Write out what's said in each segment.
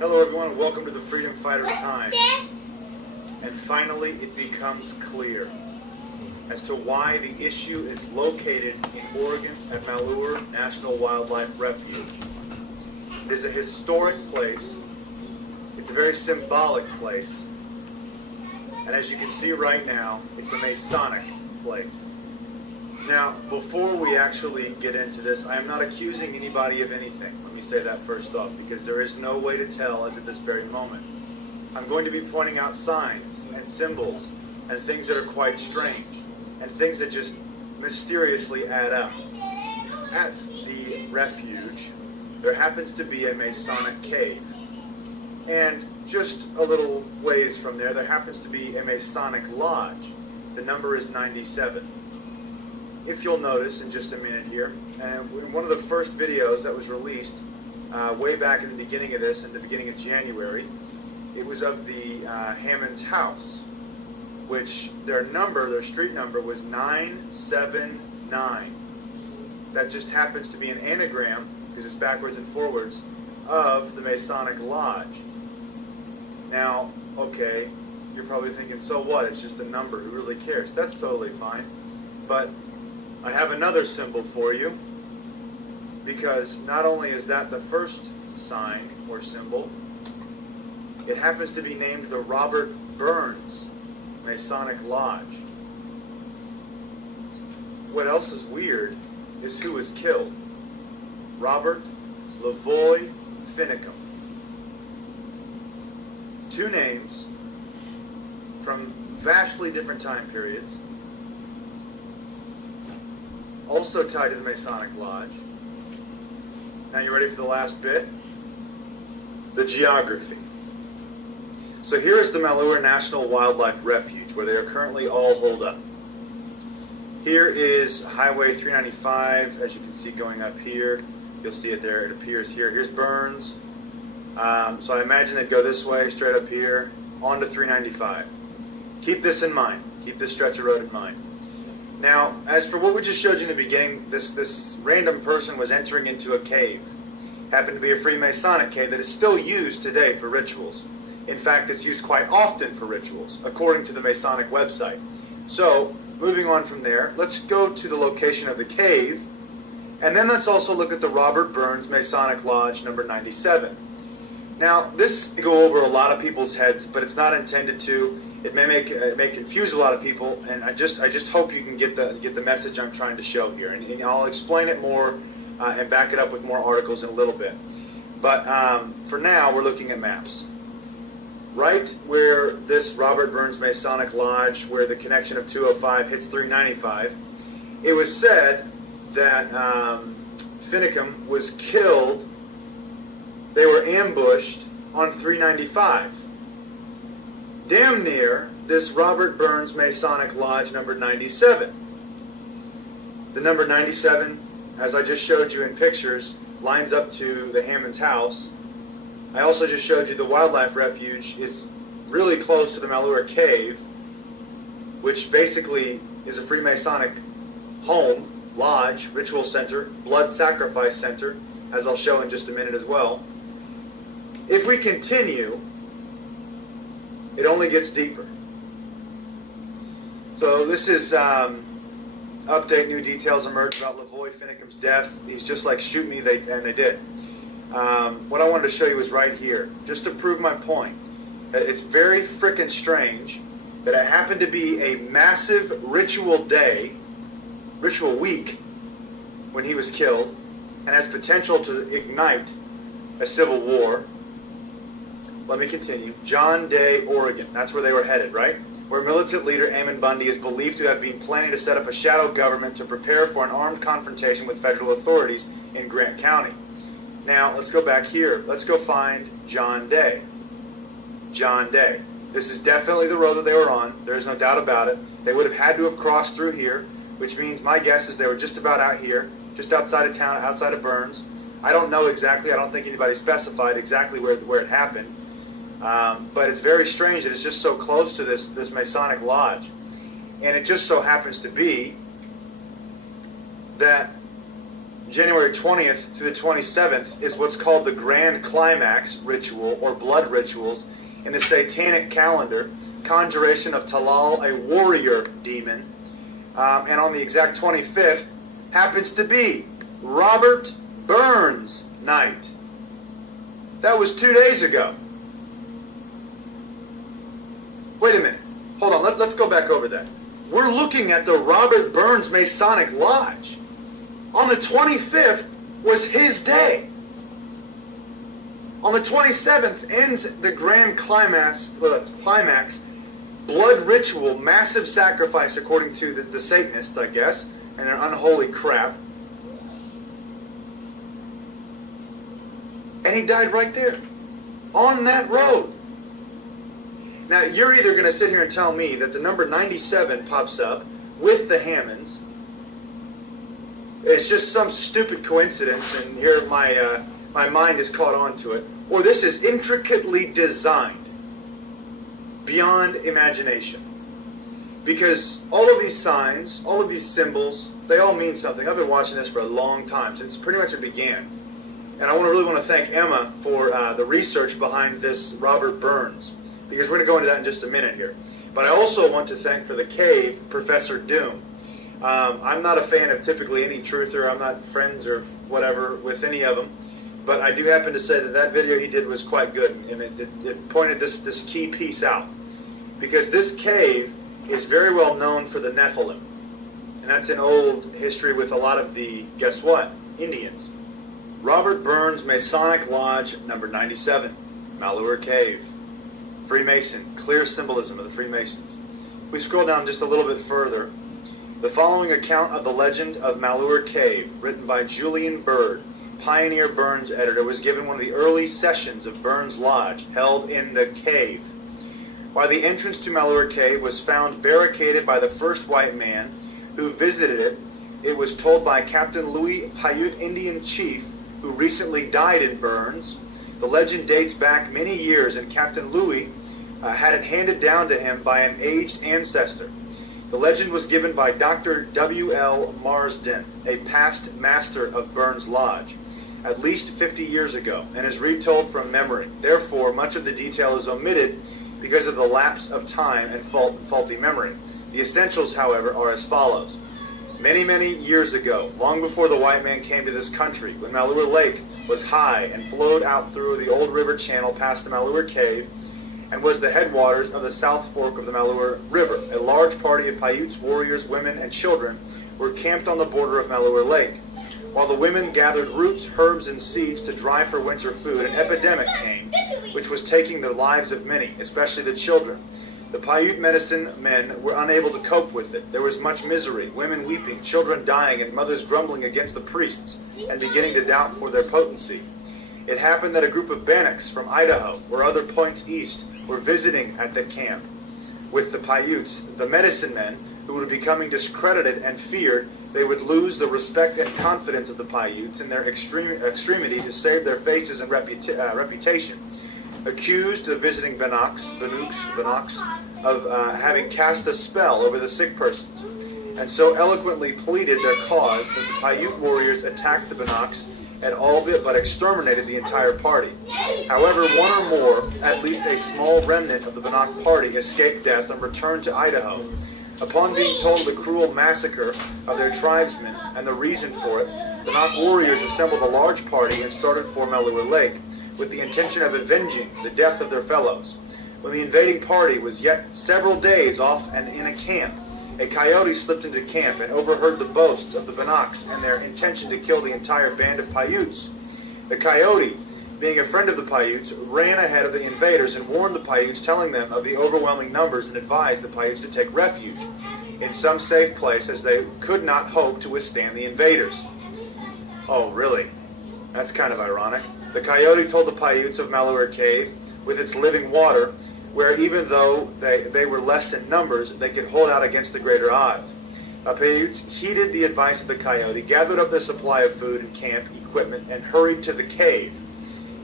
Hello everyone, welcome to the Freedom Fighter Time. And finally it becomes clear as to why the issue is located in Oregon at Malheur National Wildlife Refuge. It is a historic place. It's a very symbolic place. And as you can see right now, it's a Masonic place. Now, before we actually get into this, I am not accusing anybody of anything. Let me say that first off, because there is no way to tell as at this very moment. I'm going to be pointing out signs and symbols and things that are quite strange and things that just mysteriously add up. At the refuge, there happens to be a Masonic cave. And just a little ways from there, there happens to be a Masonic lodge. The number is 97. If you'll notice in just a minute here, in one of the first videos that was released way back in the beginning of this, in the beginning of January, it was of the Hammond's house, which their street number was 979. That just happens to be an anagram, because it's backwards and forwards, of the Masonic Lodge. Now, okay, you're probably thinking, so what? It's just a number. Who really cares? That's totally fine. But I have another symbol for you, because not only is that the first sign or symbol, it happens to be named the Robert Burns Masonic Lodge. What else is weird is who was killed. Robert Lavoy Finicum. Two names from vastly different time periods, also tied to the Masonic Lodge. Now you ready for the last bit? The geography. So here is the Malheur National Wildlife Refuge, where they are currently all holed up. Here is Highway 395, as you can see going up here. You'll see it there, it appears here. Here's Burns. So I imagine they'd go this way, straight up here, onto 395. Keep this in mind. Keep this stretch of road in mind. Now, as for what we just showed you in the beginning, this random person was entering into a cave. Happened to be a Freemasonic cave that is still used today for rituals. In fact, it's used quite often for rituals, according to the Masonic website. So, moving on from there, let's go to the location of the cave, and then let's also look at the Robert Burns Masonic Lodge number 97. Now, this may go over a lot of people's heads, but it's not intended to. It may confuse a lot of people, and I just hope you can get the message I'm trying to show here, and I'll explain it more and back it up with more articles in a little bit. But for now, we're looking at maps. Right where this Robert Burns Masonic Lodge, where the connection of 205 hits 395, it was said that Finicum was killed. They were ambushed on 395. Damn near this Robert Burns Masonic Lodge number 97. The number 97, as I just showed you in pictures, lines up to the Hammond's house. I also just showed you the wildlife refuge is really close to the Malheur cave, which basically is a Freemasonic home, lodge, ritual center, blood sacrifice center, as I'll show in just a minute as well. If we continue, it only gets deeper. So this is update, new details emerge about Lavoy Finicum's death. He's just like, shoot me, and they did. What I wanted to show you is right here, just to prove my point. It's very frickin' strange that it happened to be a massive ritual day, ritual week, when he was killed, and has potential to ignite a civil war. Let me continue. John Day, Oregon. That's where they were headed, right? Where militant leader Ammon Bundy is believed to have been planning to set up a shadow government to prepare for an armed confrontation with federal authorities in Grant County. Now, let's go back here. Let's go find John Day. John Day. This is definitely the road that they were on. There's no doubt about it. They would have had to have crossed through here, which means my guess is they were just about out here, just outside of town, outside of Burns. I don't know exactly. I don't think anybody specified exactly where it happened. But it's very strange that it's just so close to this Masonic lodge. And it just so happens to be that January 20th through the 27th is what's called the Grand Climax ritual, or blood rituals, in the Satanic calendar, conjuration of Talal, a warrior demon. And on the exact 25th happens to be Robert Burns night. That was 2 days ago. Wait a minute. Hold on. Let's go back over that. We're looking at the Robert Burns Masonic Lodge. On the 25th was his day. On the 27th ends the Grand Climax blood ritual, massive sacrifice according to the Satanists, I guess, and their unholy crap. And he died right there, on that road. Now, you're either going to sit here and tell me that the number 97 pops up with the Hammonds. It's just some stupid coincidence, and here my mind is caught on to it. Or this is intricately designed beyond imagination. Because all of these signs, all of these symbols, they all mean something. I've been watching this for a long time, since pretty much it began. And I really want to thank Emma for the research behind this Robert Burns, because we're going to go into that in just a minute here. But I also want to thank for the cave, Professor Doom. I'm not a fan of typically any truther. I'm not friends or whatever with any of them. But I do happen to say that video he did was quite good, and it pointed this key piece out. Because this cave is very well known for the Nephilim. And that's an old history with a lot of the, guess what, Indians. Robert Burns Masonic Lodge, number 97, Malheur Cave. Freemason, clear symbolism of the Freemasons. We scroll down just a little bit further. The following account of the legend of Malheur Cave, written by Julian Bird, pioneer Burns editor, was given one of the early sessions of Burns Lodge, held in the cave. While the entrance to Malheur Cave was found barricaded by the first white man who visited it, it was told by Captain Louis Paiute, Indian chief, who recently died in Burns. The legend dates back many years, and Captain Louis had it handed down to him by an aged ancestor. The legend was given by Dr. W.L. Marsden, a past master of Burns Lodge. at least 50 years ago and is retold from memory. Therefore, much of the detail is omitted because of the lapse of time and faulty memory. The essentials, however, are as follows. Many, many years ago, long before the white man came to this country, when Malheur Lake was high and flowed out through the old river channel past the Malheur Cave and was the headwaters of the South Fork of the Malheur River, a large party of Paiutes, warriors, women, and children were camped on the border of Malheur Lake. While the women gathered roots, herbs, and seeds to dry for winter food, an epidemic came, which was taking the lives of many, especially the children. The Paiute medicine men were unable to cope with it. There was much misery, women weeping, children dying, and mothers grumbling against the priests and beginning to doubt for their potency. It happened that a group of Bannocks from Idaho or other points east were visiting at the camp with the Paiutes. The medicine men, who were becoming discredited and feared they would lose the respect and confidence of the Paiutes in their extremity to save their faces and reputation, accused the visiting Bannocks of having cast a spell over the sick persons, and so eloquently pleaded their cause that the Paiute warriors attacked the Bannocks and all but exterminated the entire party. However, one or more, at least a small remnant of the Bannock party, escaped death and returned to Idaho. Upon being told of the cruel massacre of their tribesmen and the reason for it, the Bannock warriors assembled a large party and started for Malheur Lake with the intention of avenging the death of their fellows. When the invading party was yet several days off and in a camp, a coyote slipped into camp and overheard the boasts of the Bannocks and their intention to kill the entire band of Paiutes. The coyote, being a friend of the Paiutes, ran ahead of the invaders and warned the Paiutes, telling them of the overwhelming numbers and advised the Paiutes to take refuge in some safe place, as they could not hope to withstand the invaders. Oh, really? That's kind of ironic. The coyote told the Paiutes of Malheur Cave, with its living water, where even though they were less in numbers, they could hold out against the greater odds. The Paiutes heeded the advice of the coyote, gathered up their supply of food and camp equipment, and hurried to the cave.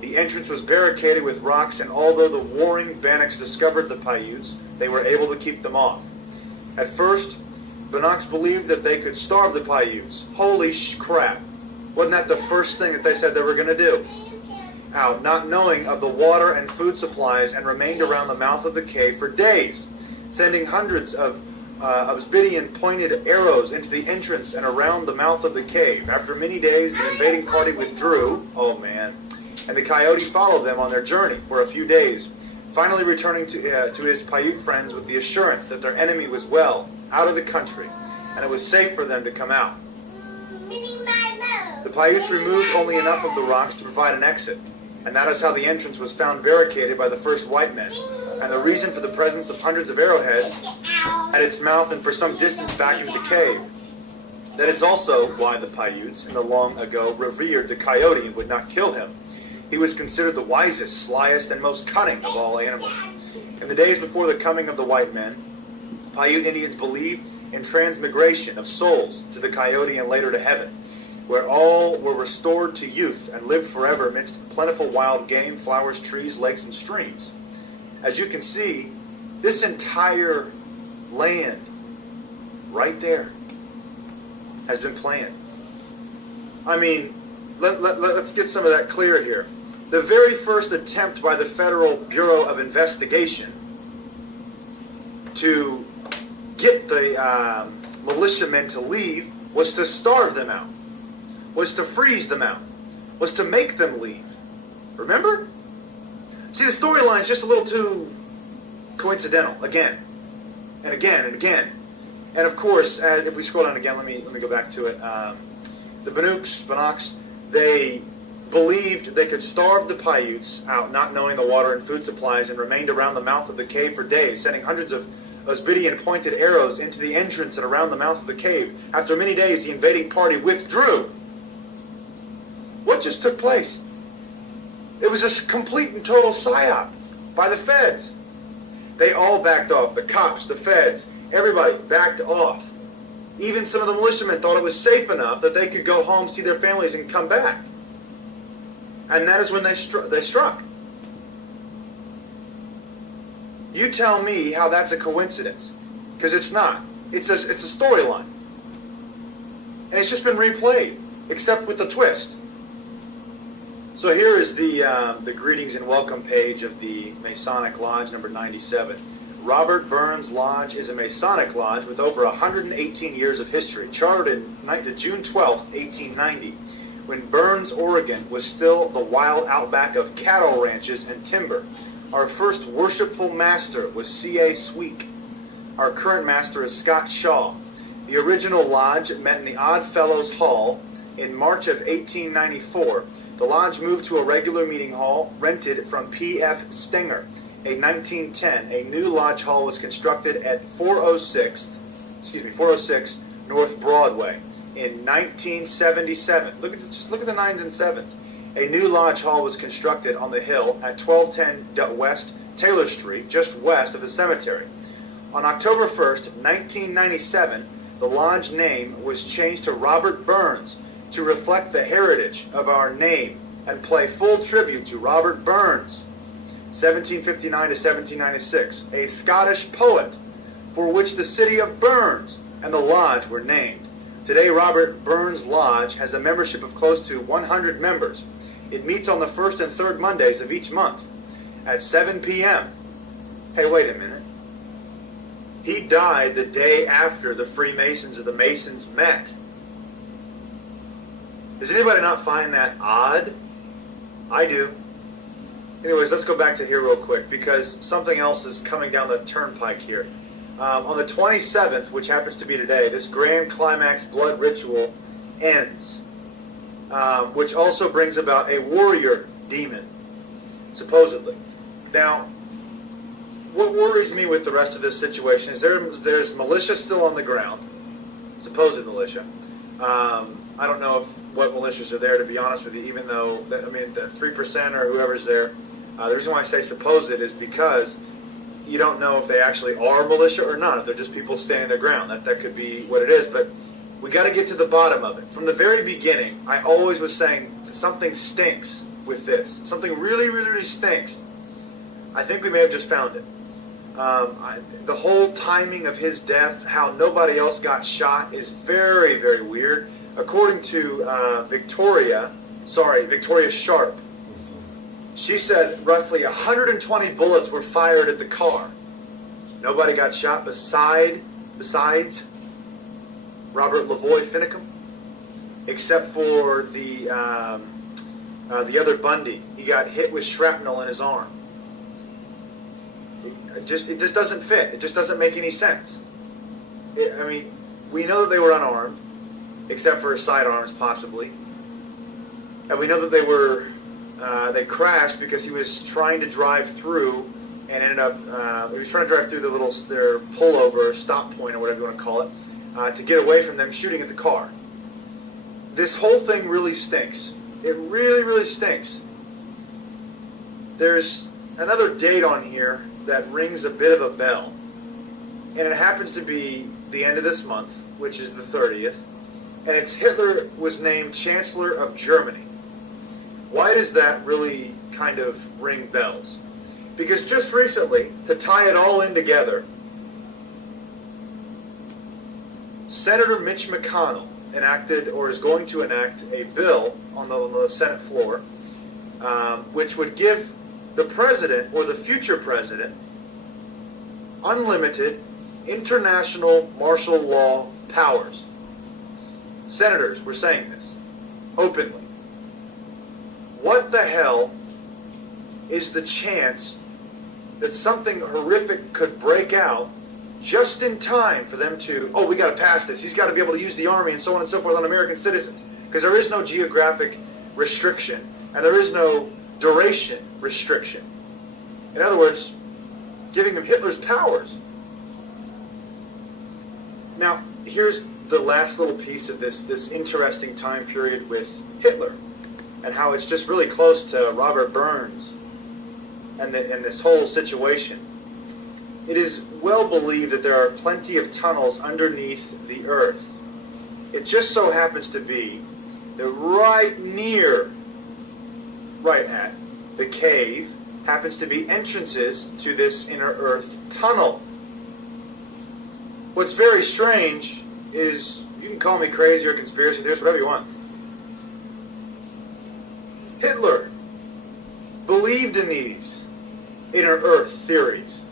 The entrance was barricaded with rocks, and although the warring Bannocks discovered the Paiutes, they were able to keep them off. At first, Bannocks believed that they could starve the Paiutes. Holy crap! Wasn't that the first thing that they said they were going to do? Out, not knowing of the water and food supplies, and remained around the mouth of the cave for days, sending hundreds of Obsidian pointed arrows into the entrance and around the mouth of the cave. After many days, the invading party withdrew, and the coyote followed them on their journey for a few days, finally returning to his Paiute friends with the assurance that their enemy was well out of the country, and it was safe for them to come out. The Paiutes removed only enough of the rocks to provide an exit, and that is how the entrance was found barricaded by the first white men, and the reason for the presence of hundreds of arrowheads at its mouth and for some distance back into the cave. That is also why the Paiutes, in the long ago, revered the coyote and would not kill him. He was considered the wisest, slyest, and most cunning of all animals. In the days before the coming of the white men, Paiute Indians believed in transmigration of souls to the coyote and later to heaven, where all were restored to youth and lived forever amidst plentiful wild game, flowers, trees, lakes, and streams. As you can see, this entire land right there has been planned. I mean, let's get some of that clear here. The very first attempt by the Federal Bureau of Investigation to get the militiamen to leave was to starve them out, was to freeze them out, was to make them leave. Remember? See, the storyline is just a little too coincidental, again, and again, and again. And of course, if we scroll down again, let me go back to it. The Bannocks, they believed they could starve the Paiutes out, not knowing the water and food supplies, and remained around the mouth of the cave for days, sending hundreds of Obsidian pointed arrows into the entrance and around the mouth of the cave. After many days, the invading party withdrew. What just took place? It was a complete and total psyop by the feds. They all backed off. The cops, the feds, everybody backed off. Even some of the militiamen thought it was safe enough that they could go home, see their families, and come back. And that is when they struck. You tell me how that's a coincidence, because it's not. It's a storyline, and it's just been replayed, except with the twist. So here is the greetings and welcome page of the Masonic Lodge number 97. Robert Burns Lodge is a Masonic lodge with over 118 years of history, chartered in June 12, 1890, when Burns, Oregon was still the wild outback of cattle ranches and timber. Our first worshipful master was C.A. Sweek. Our current master is Scott Shaw. The original lodge met in the Odd Fellows Hall in March of 1894. The lodge moved to a regular meeting hall rented from P.F. Stenger. In 1910, a new lodge hall was constructed at 406 North Broadway. In 1977, just look at the 9s and 7s. A new lodge hall was constructed on the hill at 1210 West Taylor Street, just west of the cemetery. On October 1st, 1997, the lodge name was changed to Robert Burns to reflect the heritage of our name and pay full tribute to Robert Burns, 1759 to 1796, a Scottish poet for which the city of Burns and the lodge were named. Today, Robert Burns Lodge has a membership of close to 100 members. It meets on the first and third Mondays of each month at 7 p.m. Hey, wait a minute. He died the day after the Freemasons or the Masons met. Does anybody not find that odd? I do. Anyways, let's go back to here real quick because something else is coming down the turnpike here. On the 27th, which happens to be today, this grand climax blood ritual ends, which also brings about a warrior demon, supposedly. Now, what worries me with the rest of this situation is there's militia still on the ground, supposed militia. I don't know what militias are there, to be honest with you, even though, the 3% or whoever's there. The reason why I say supposed is because you don't know if they actually are militia or not, if they're just people standing their ground. That could be what it is, but we got to get to the bottom of it. From the very beginning, I always was saying something stinks with this. Something really, really, really stinks. I think we may have just found it. The whole timing of his death, how nobody else got shot, is very, very weird. According to Victoria Sharp, she said roughly 120 bullets were fired at the car. Nobody got shot besides Robert Lavoy Finicum, except for the other Bundy. He got hit with shrapnel in his arm. It just doesn't fit. It just doesn't make any sense. We know that they were unarmed, except for sidearms possibly, and we know that they crashed because he was trying to drive through and ended up he was trying to drive through their pullover or stop point or whatever you want to call it to get away from them shooting at the car. This whole thing really stinks. It really, really stinks. There's another date on here that rings a bit of a bell, and it happens to be the end of this month, which is the 30th, and it's Hitler was named Chancellor of Germany. Why does that really kind of ring bells? Because just recently, to tie it all in together, Senator Mitch McConnell enacted, or is going to enact, a bill on the Senate floor, which would give the president or the future president unlimited international martial law powers. Senators were saying this openly. What the hell is the chance that something horrific could break out just in time for them to, we got to pass this. He's got to be able to use the army and so on and so forth on American citizens. Because there is no geographic restriction and there is no duration restriction. In other words, giving him Hitler's powers. Now, here's the last little piece of this interesting time period with Hitler and how it's just really close to Robert Burns and this whole situation. It is well believed that there are plenty of tunnels underneath the earth. It just so happens to be that right at the cave happens to be entrances to this inner earth tunnel. What's very strange is, you can call me crazy or conspiracy theorist, whatever you want. Hitler believed in these inner earth theories.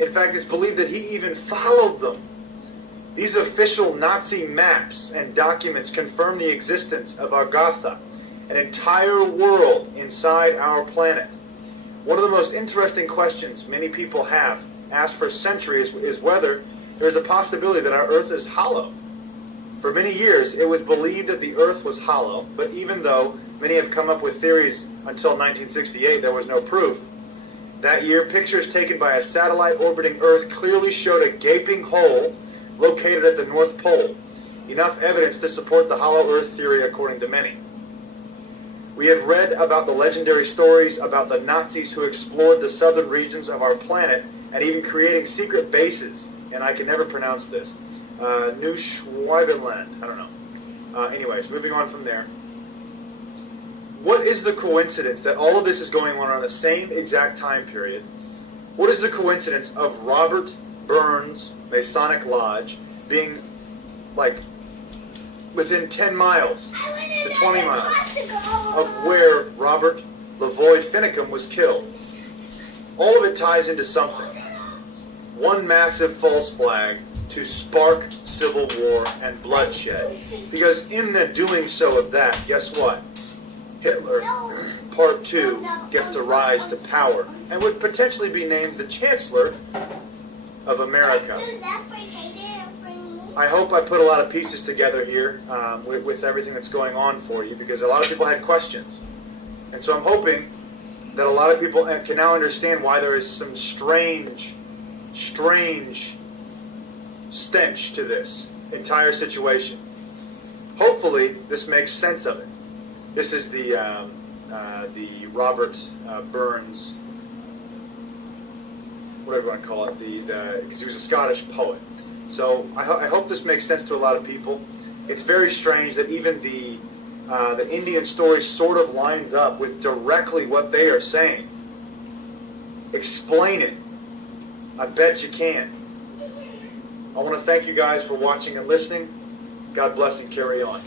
In fact, it's believed that he even followed them. These official Nazi maps and documents confirm the existence of Agartha, an entire world inside our planet. One of the most interesting questions many people have asked for centuries is whether there is a possibility that our Earth is hollow. For many years, it was believed that the Earth was hollow, but even though many have come up with theories until 1968, there was no proof. That year, pictures taken by a satellite orbiting Earth clearly showed a gaping hole located at the North Pole, enough evidence to support the hollow Earth theory according to many. We have read about the legendary stories about the Nazis who explored the southern regions of our planet and even creating secret bases, and I can never pronounce this, New Schwabenland, I don't know. Anyways, moving on from there. What is the coincidence that all of this is going on the same exact time period? What is the coincidence of Robert Burns' Masonic Lodge being like within 10 miles to 20 miles of where Robert Lavoy Finicum was killed? All of it ties into something. One massive false flag to spark civil war and bloodshed. Because in the doing so of that, guess what? Hitler, Part 2, gets to rise to power and would potentially be named the Chancellor of America. I hope I put a lot of pieces together here with everything that's going on for you, because a lot of people had questions. And so I'm hoping that a lot of people can now understand why there is some strange stench to this entire situation. Hopefully this makes sense of it. This is the Robert Burns, whatever you want to call it, because he was a Scottish poet. So I hope this makes sense to a lot of people. It's very strange that even the Indian story sort of lines up with directly what they are saying. Explain it. I bet you can. I want to thank you guys for watching and listening. God bless and carry on.